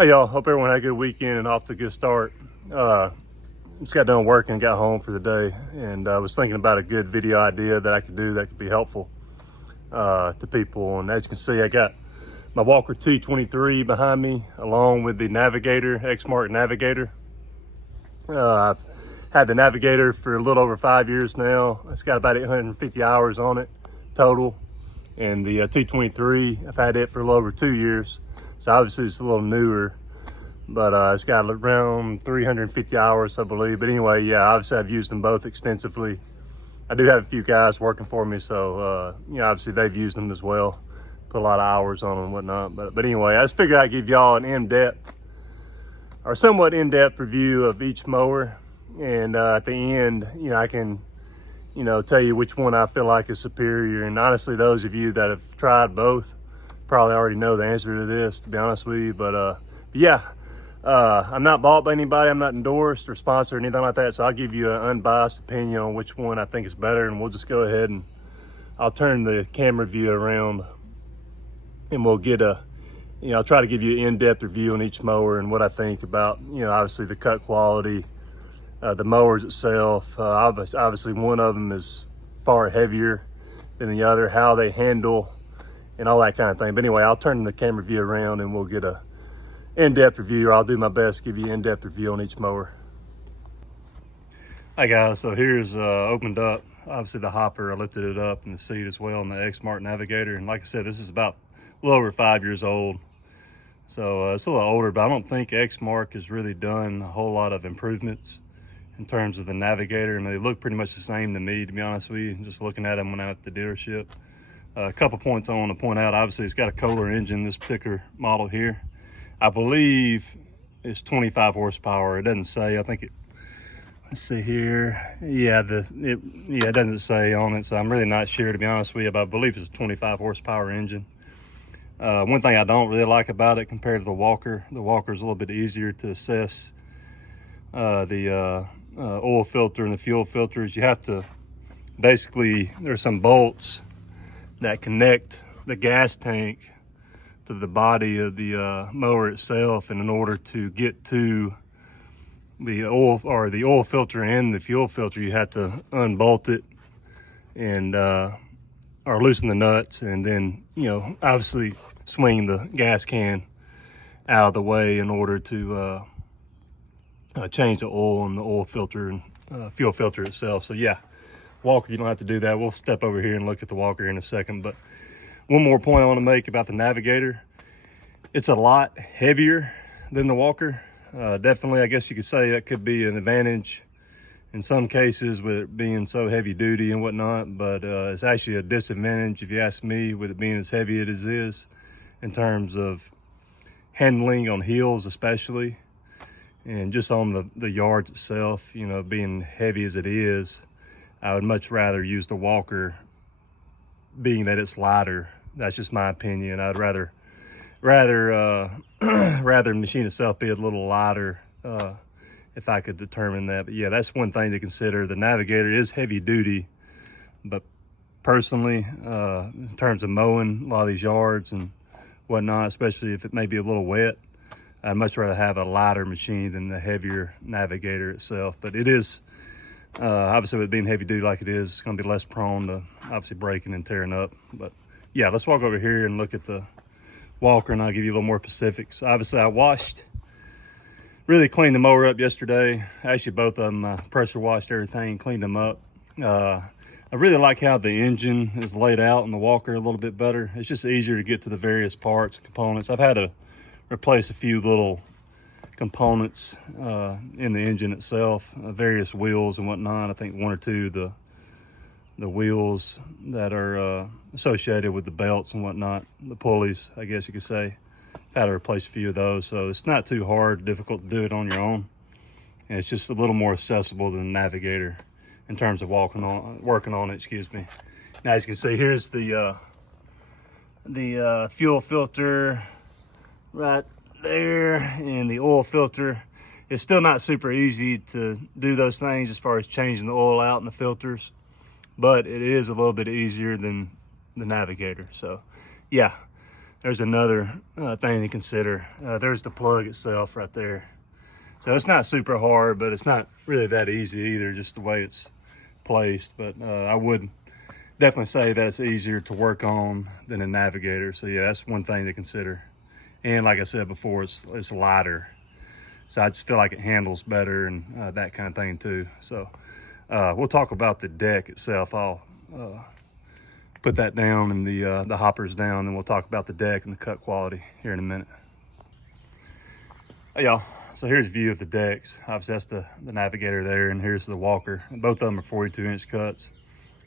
Hey y'all, hope everyone had a good weekend and off to a good start. Just got done working and got home for the day, and I was thinking about a good video idea that I could do that could be helpful to people. And as you can see, I got my Walker T23 behind me along with the Navigator, Exmark Navigator. I've had the Navigator for a little over 5 years now. It's got about 850 hours on it total. And the T23, I've had it for a little over 2 years. So obviously it's a little newer, but it's got around 350 hours, I believe. But anyway, yeah, obviously I've used them both extensively. I do have a few guys working for me, so obviously they've used them as well. Put a lot of hours on them and whatnot. But anyway, I just figured I'd give y'all an in-depth or somewhat in-depth review of each mower. And at the end, I can, tell you which one I feel like is superior. And honestly, those of you that have tried both probably already know the answer to this, to be honest with you. But yeah, I'm not bought by anybody. I'm not endorsed or sponsored or anything like that. So I'll give you an unbiased opinion on which one I think is better. And we'll just go ahead and I'll turn the camera view around and we'll get I'll try to give you an in-depth review on each mower and what I think about, obviously the cut quality, the mowers itself. Obviously one of them is far heavier than the other, how they handle and all that kind of thing. But anyway, I'll turn the camera view around and we'll get a in-depth review, or I'll do my best to give you an in-depth review on each mower. Hi guys, so here's opened up, obviously the hopper. I lifted it up in the seat as well in the Exmark Navigator. And like I said, this is about a little over 5 years old. So it's a little older, but I don't think Exmark has really done a whole lot of improvements in terms of the Navigator. I mean, they look pretty much the same to me, to be honest with you, just looking at them when I'm at the dealership. A couple points I want to point out. Obviously, it's got a Kohler engine, this particular model here. I believe it's 25 horsepower. It doesn't say. I think it, let's see here. Yeah, it doesn't say on it, so I'm really not sure, to be honest with you, but I believe it's a 25 horsepower engine. One thing I don't really like about it compared to the Walker is a little bit easier to assess the oil filter and the fuel filters. You have to basically, there's some bolts that connect the gas tank to the body of the mower itself, and in order to get to the oil filter and the fuel filter, you have to unbolt it and or loosen the nuts, and then obviously swing the gas can out of the way in order to change the oil in the oil filter and fuel filter itself. So yeah, Walker, you don't have to do that. We'll step over here and look at the Walker in a second. But one more point I want to make about the Navigator: it's a lot heavier than the Walker. Definitely, I guess you could say that could be an advantage in some cases with it being so heavy duty and whatnot, but it's actually a disadvantage, if you ask me, with it being as heavy as it is in terms of handling on hills especially, and just on the yards itself, being heavy as it is. I would much rather use the Walker, being that it's lighter. That's just my opinion. I'd rather the machine itself be a little lighter if I could determine that. But yeah, that's one thing to consider. The Navigator is heavy duty, but personally, in terms of mowing a lot of these yards and whatnot, especially if it may be a little wet, I'd much rather have a lighter machine than the heavier Navigator itself. But it is, obviously with it being heavy duty like it is, it's gonna be less prone to obviously breaking and tearing up. But yeah, let's walk over here and look at the Walker, and I'll give you a little more specifics. Obviously, I really cleaned the mower up yesterday. Actually, both of them, pressure washed everything, cleaned them up. I really like how the engine is laid out in the Walker a little bit better. It's just easier to get to the various parts and components. I've had to replace a few little components in the engine itself, various wheels and whatnot. I think one or two the wheels that are associated with the belts and whatnot, the pulleys, I guess you could say. I've had to replace a few of those, so it's not too difficult to do it on your own, and it's just a little more accessible than the Navigator in terms of working on it, excuse me. Now, as you can see, here's the fuel filter right there, and the oil filter. It's still not super easy to do those things as far as changing the oil out in the filters, but it is a little bit easier than the Navigator. So yeah, there's another thing to consider. There's the plug itself right there. So it's not super hard, but it's not really that easy either, just the way it's placed. But I would definitely say that it's easier to work on than a Navigator. So yeah, that's one thing to consider. And like I said before, it's lighter. So I just feel like it handles better and that kind of thing too. So we'll talk about the deck itself. I'll put that down and the hoppers down, and we'll talk about the deck and the cut quality here in a minute. Hey y'all, so here's a view of the decks. Obviously that's the Navigator there, and here's the Walker. Both of them are 42-inch cuts.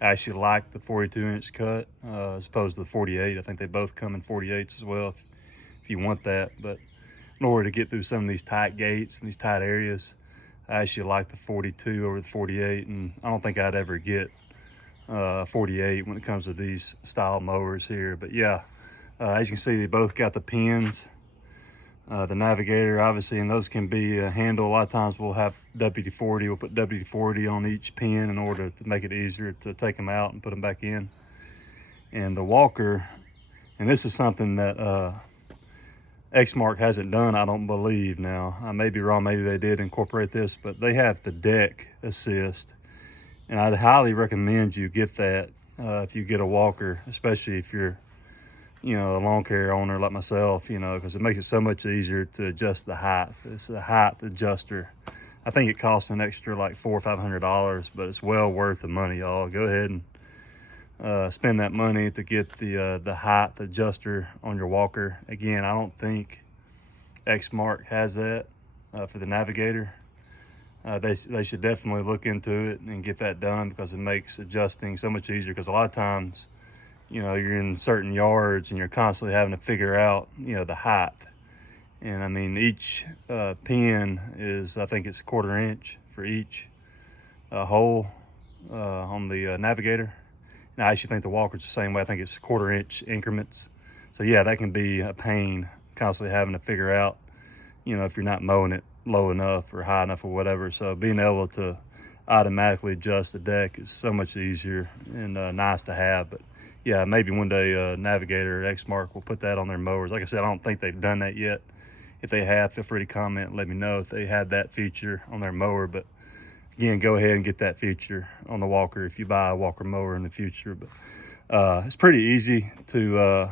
I actually like the 42-inch cut as opposed to the 48. I think they both come in 48s as well if you want that. But in order to get through some of these tight gates and these tight areas, I actually like the 42 over the 48, and I don't think I'd ever get 48 when it comes to these style mowers here. But yeah, as you can see, they both got the pins. The Navigator, obviously, and those can be handled. A lot of times we'll have WD-40. We'll put WD-40 on each pin in order to make it easier to take them out and put them back in. And the Walker, and this is something that Exmark hasn't done, I don't believe. Now, I may be wrong, maybe they did incorporate this, but they have the deck assist. And I'd highly recommend you get that if you get a Walker, especially if you're, you know, a lawn care owner like myself, you know, because it makes it so much easier to adjust the height. It's a height adjuster. I think it costs an extra like $400 or $500, but it's well worth the money, y'all. Go ahead and spend that money to get the height adjuster on your Walker. Again, I don't think Exmark has that for the Navigator. They should definitely look into it and get that done, because it makes adjusting so much easier. Because a lot of times, you know, you're in certain yards and you're constantly having to figure out, you know, the height. And I mean, each pin is, I think it's a 1/4 inch for each hole on the Navigator. And I actually think the Walker's the same way. I think it's 1/4 inch increments. So yeah, that can be a pain, constantly having to figure out, you know, if you're not mowing it low enough or high enough or whatever. So being able to automatically adjust the deck is so much easier and nice to have. But yeah, maybe one day Navigator or Exmark will put that on their mowers. Like I said, I don't think they've done that yet. If they have, feel free to comment and let me know if they had that feature on their mower. But again, go ahead and get that feature on the Walker if you buy a Walker mower in the future. But it's pretty easy to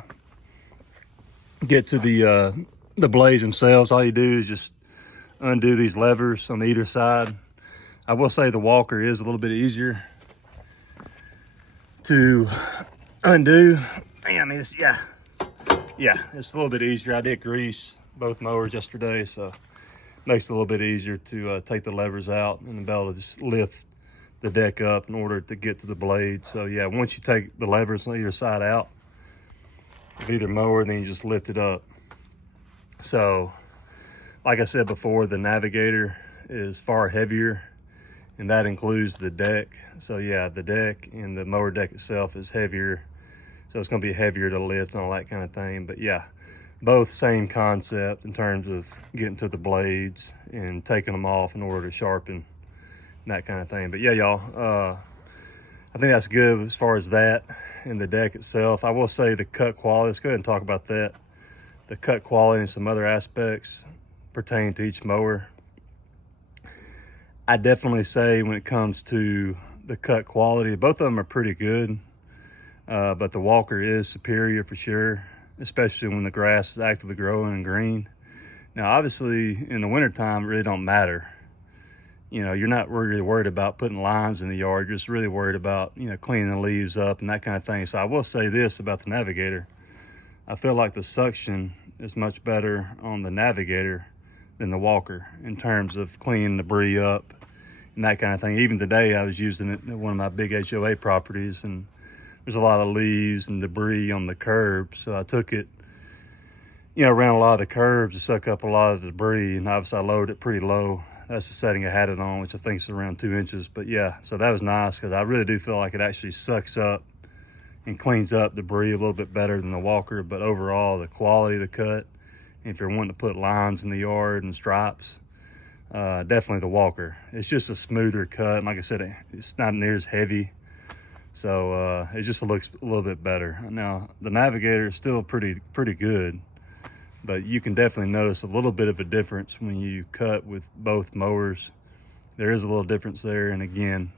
get to the blades themselves. All you do is just undo these levers on either side. I will say the Walker is a little bit easier to undo. I mean, it's, yeah, it's a little bit easier. I did grease both mowers yesterday, so it makes it a little bit easier to take the levers out and be able to just lift the deck up in order to get to the blade. So yeah, once you take the levers on either side out of either mower, then you just lift it up. So like I said before, the Navigator is far heavier, and that includes the deck. So yeah, the deck and the mower deck itself is heavier, so it's going to be heavier to lift and all that kind of thing. But yeah, both same concept in terms of getting to the blades and taking them off in order to sharpen and that kind of thing. But yeah, y'all, I think that's good as far as that and the deck itself. I will say the cut quality, let's go ahead and talk about that. The cut quality and some other aspects pertaining to each mower. I definitely say when it comes to the cut quality, both of them are pretty good, but the Walker is superior for sure, especially when the grass is actively growing and green. Now, obviously, in the wintertime, it really don't matter. You know, you're not really worried about putting lines in the yard. You're just really worried about, you know, cleaning the leaves up and that kind of thing. So I will say this about the Navigator. I feel like the suction is much better on the Navigator than the Walker in terms of cleaning debris up and that kind of thing. Even today, I was using it at one of my big HOA properties, and there's a lot of leaves and debris on the curb. So I took it, you know, around a lot of the curbs to suck up a lot of the debris, and obviously I lowered it pretty low. That's the setting I had it on, which I think is around 2 inches. But yeah, so that was nice, because I really do feel like it actually sucks up and cleans up debris a little bit better than the Walker. But overall, the quality of the cut, if you're wanting to put lines in the yard and stripes, definitely the Walker. It's just a smoother cut. And like I said, it's not near as heavy. So it just looks a little bit better. Now the Navigator is still pretty good, but you can definitely notice a little bit of a difference when you cut with both mowers. There is a little difference there, and again,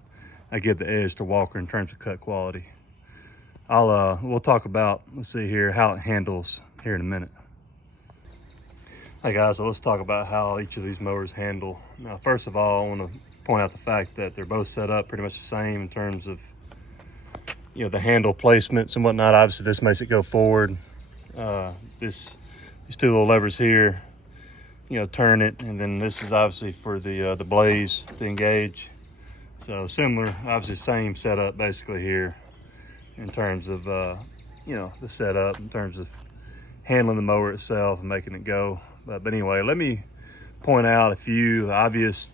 I give the edge to Walker in terms of cut quality. We'll talk about, let's see here, how it handles here in a minute. Hey guys, so let's talk about how each of these mowers handle. Now, first of all, I want to point out the fact that they're both set up pretty much the same in terms of, you know, the handle placements and whatnot. Obviously, this makes it go forward. These two little levers here, you know, turn it, and then this is obviously for the blaze to engage. So similar, obviously same setup basically here in terms of you know, the setup in terms of handling the mower itself and making it go. But anyway, let me point out a few obvious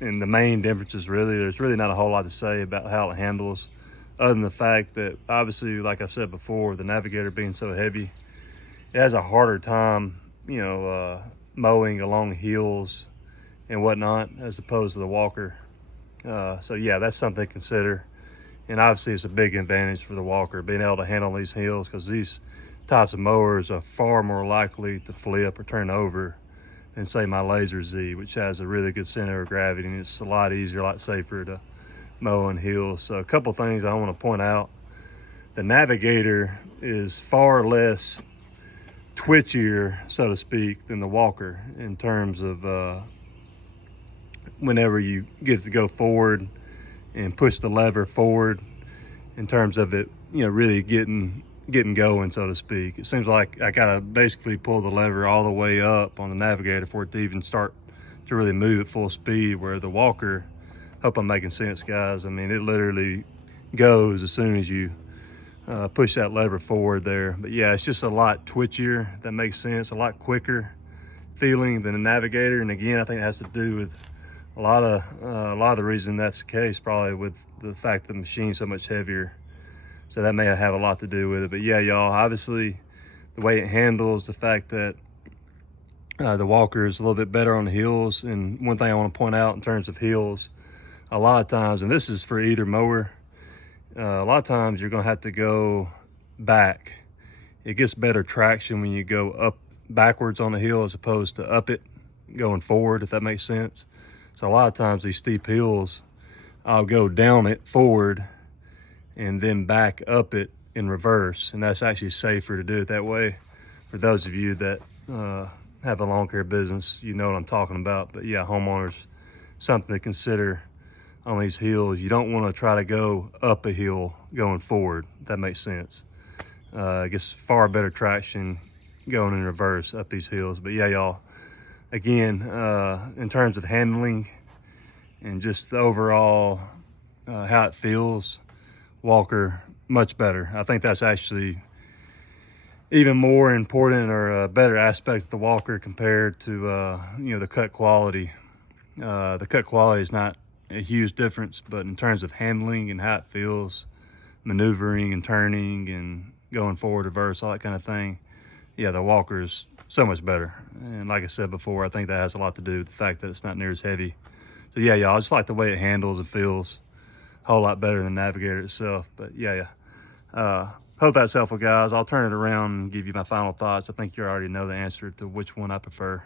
and the main differences. Really, there's really not a whole lot to say about how it handles, other than the fact that obviously, like I've said before, the Navigator being so heavy, it has a harder time, you know, mowing along hills and whatnot as opposed to the Walker. So yeah, that's something to consider. And obviously it's a big advantage for the Walker being able to handle these hills, because these types of mowers are far more likely to flip or turn over than say my Laser Z, which has a really good center of gravity, and it's a lot easier, a lot safer to mow on hills. So a couple things I want to point out. The Navigator is far less twitchier, so to speak, than the Walker in terms of whenever you get to go forward and push the lever forward, in terms of it, you know, really getting going, so to speak. It seems like I gotta basically pull the lever all the way up on the Navigator for it to even start to really move at full speed, where the Walker, hope I'm making sense, guys, I mean, it literally goes as soon as you push that lever forward there. But yeah, it's just a lot twitchier, if that makes sense, a lot quicker feeling than a Navigator. And again, I think it has to do with a lot of the reason that's the case, probably with the fact that the machine's so much heavier. So that may have a lot to do with it. But yeah, y'all, obviously the way it handles, the fact that the Walker is a little bit better on the hills. And one thing I want to point out in terms of hills, a lot of times, and this is for either mower, a lot of times you're gonna have to go back. It gets better traction when you go up backwards on the hill as opposed to up it going forward, if that makes sense. So a lot of times these steep hills, I'll go down it forward and then back up it in reverse, and that's actually safer to do it that way. For those of you that have a lawn care business, you know what I'm talking about. But yeah, homeowners, something to consider on these hills. You don't want to try to go up a hill going forward, if that makes sense. It gets far better traction going in reverse up these hills. But yeah, y'all, again, in terms of handling and just the overall how it feels, Walker much better. I think that's actually even more important, or a better aspect of the Walker compared to you know, the cut quality. The cut quality is not a huge difference, but in terms of handling and how it feels, maneuvering and turning and going forward, reverse, all that kind of thing, yeah, the Walker is so much better. And like I said before, I think that has a lot to do with the fact that it's not near as heavy. So yeah, y'all, I just like the way it handles and feels a whole lot better than the Navigator itself. But yeah, hope that's helpful, guys. I'll turn it around and give you my final thoughts. I think you already know the answer to which one I prefer.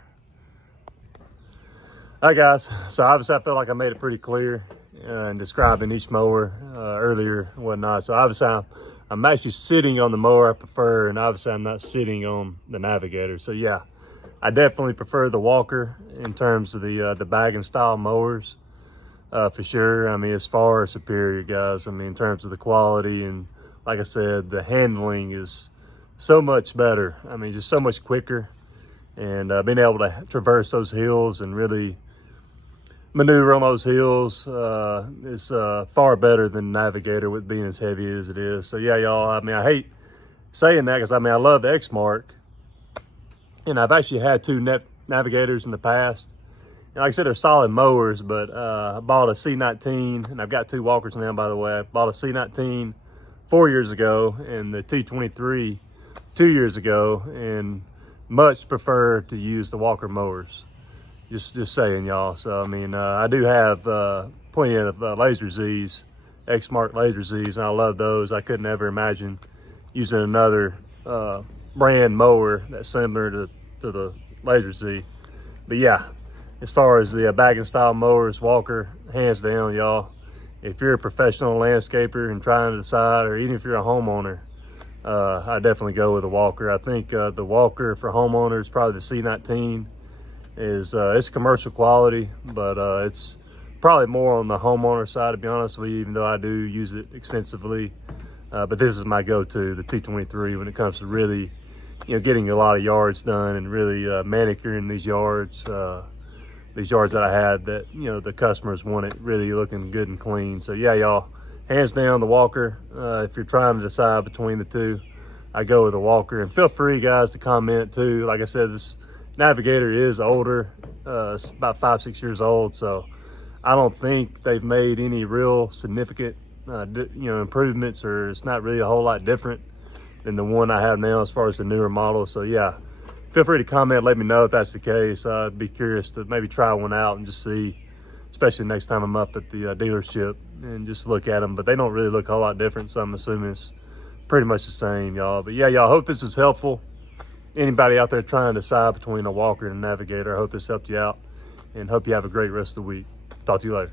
All right, guys, so obviously I feel like I made it pretty clear in describing each mower earlier and whatnot. So obviously I'm actually sitting on the mower I prefer, and obviously I'm not sitting on the Navigator. So yeah, I definitely prefer the Walker in terms of the bagging style mowers, for sure. I mean, it's far superior, guys. I mean, in terms of the quality, and like I said, the handling is so much better. I mean, just so much quicker, and being able to traverse those hills and really maneuver on those hills is far better than Navigator, with being as heavy as it is. So yeah, y'all, I mean, I hate saying that, because I mean, I love the Exmark, and I've actually had two Navigators in the past. And like I said, they're solid mowers, but I bought a C19, and I've got two Walkers now, by the way. I bought a C19 4 years ago and the T23 2 years ago, and much prefer to use the Walker mowers. Just saying, y'all. So I mean, I do have plenty of Laser Z's, Exmark Laser Z's, and I love those. I couldn't ever imagine using another brand mower that's similar to the Laser Z. But yeah, as far as the bagging style mowers, Walker, hands down, y'all. If you're a professional landscaper and trying to decide, or even if you're a homeowner, I definitely go with a Walker. I think the Walker for homeowners, probably the C19, is it's commercial quality, but it's probably more on the homeowner side, to be honest with you, even though I do use it extensively. But this is my go-to, the T23, when it comes to really, getting a lot of yards done and really manicuring these yards that I had that, the customers wanted really looking good and clean. So yeah, y'all, hands down the Walker. If you're trying to decide between the two, I go with the Walker. And feel free, guys, to comment too. Like I said, this Navigator is older. It's about 5-6 years old, so I don't think they've made any real significant improvements, or it's not really a whole lot different than the one I have now as far as the newer model. So yeah, feel free to comment, let me know if that's the case. I'd be curious to maybe try one out and just see, especially next time I'm up at the dealership, and just look at them. But they don't really look a whole lot different, so I'm assuming it's pretty much the same, y'all. But yeah, y'all, hope this was helpful. Anybody out there trying to decide between a Walker and a Navigator, I hope this helped you out, and hope you have a great rest of the week. Talk to you later.